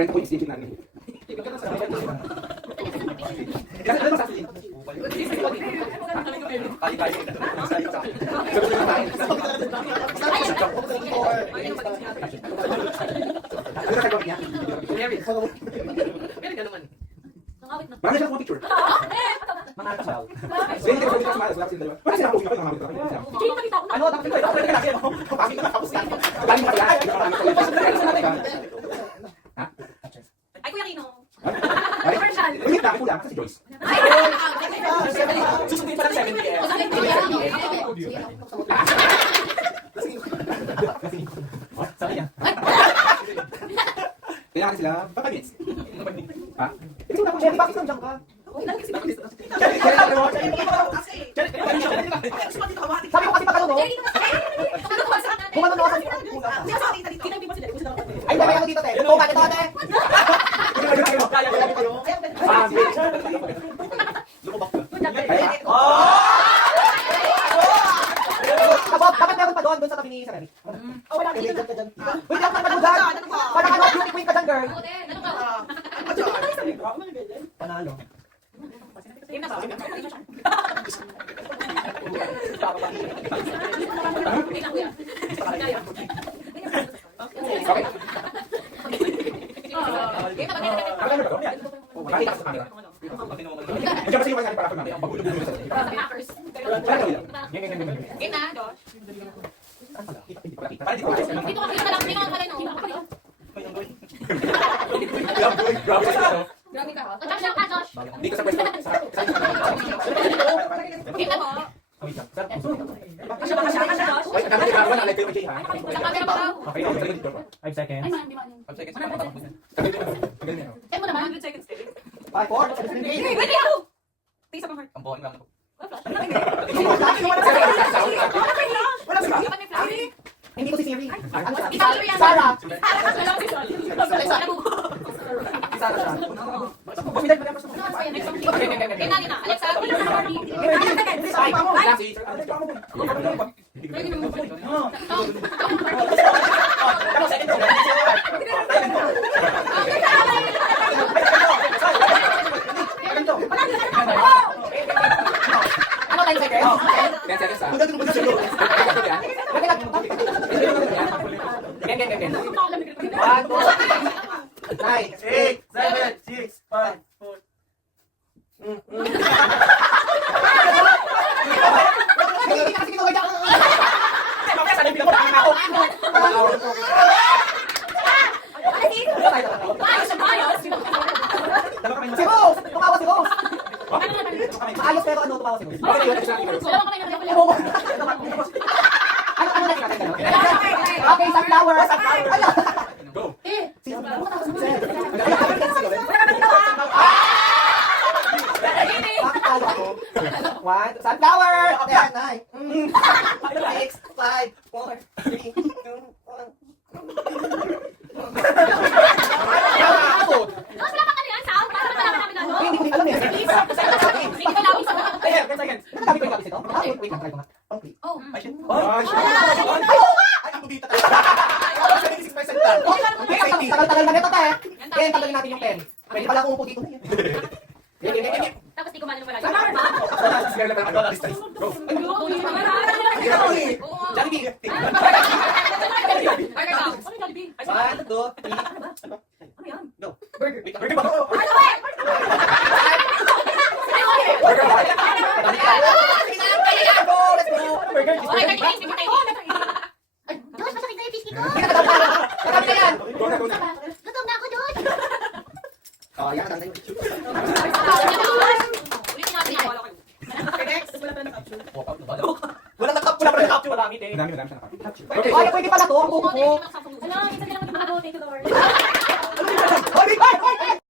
Friend ko yung stage namin. Kasi ano masasabi? Marami siya akong picture. Mga kasal. Hindi ko picture sa mga sila. Wala sila akong mga mga. Ano tapos ito tapos ka kasi mo. Bakit ka tapos ka? Galing pa yan. Ha? Ay Kuya Rino. Ay, ulit na kulang kasi Joyce. Susundin pa ng 7 PM. What? Sabi niya. Kailangan sila papagits. Ha? Ito na po siya, bakit nandiyan ka? Sabi ko kasi pa no? Bumano na ako sa ay, dami ako dito, te. Buka nito, te. Dapat meron pa doon sa tabi ni Sarari. Wala ka dyan. Wait lang, pagpag mo dyan. Parang ano, beauty queen ka dyan, girl. Panalo. Okay. Makita sa camera. Diyan pa sa'yo pa para namin. Ang bagulo sa sa'yo. Game na, Josh. Para di ko kasi. Dito ka lang, dito ka lang. Grabe sa ano. Grabe ka. Josh, ka, Josh. Dito sa pwesto. Game na po. Wait, nakakita ka na like kayo ha. Sa camera mo daw. Okay, okay, dito pa. 5 seconds. Ay, di ba? 5 seconds. Tagal niya. Eh mo naman. 100 seconds. 5, 4, 7, 8. Ready ako. Tingin sa pang heart. Ang buhay lang. Hindi ko si Siri. Sarah. Alexa. Ano tayo second? 10 seconds ah. Gen. 1, 2, 9, 8, 7, 6, 5, 4. Si Rose! Tumawa si Rose! Maayos pero ano, tumawa si Rose. Ano natin natin? Okay, sunflower! Go. Bakit talo ako? 1, sunflower! 10, 9, 6, 5, 4, 3, 2, 1. Hindi ko din alam eh. Nagdami ko yung kapis ito? Wait lang, try ko nga. Okay. Ay, shit. Ay, ako dito tayo. Tagal-tagal na nito tayo. Kaya tagalin natin yung pen. Pwede pala akong upo dito. Tapos di ko malam wala. Jollibee. 1, 2, 3. Go. Burger. Burger ba? Josh, masakit na yung fish ko. Marami na yan. Go na. Gutom na ako, Josh. Oh, yan. Ulitin natin yan. Next. Wala pa na capture. Wala meet eh. Madami siya nakapit. Ay, pwede pala to. Ang buko ko. Alam, isa lang mag-bago. Thank you, Lord. Ay!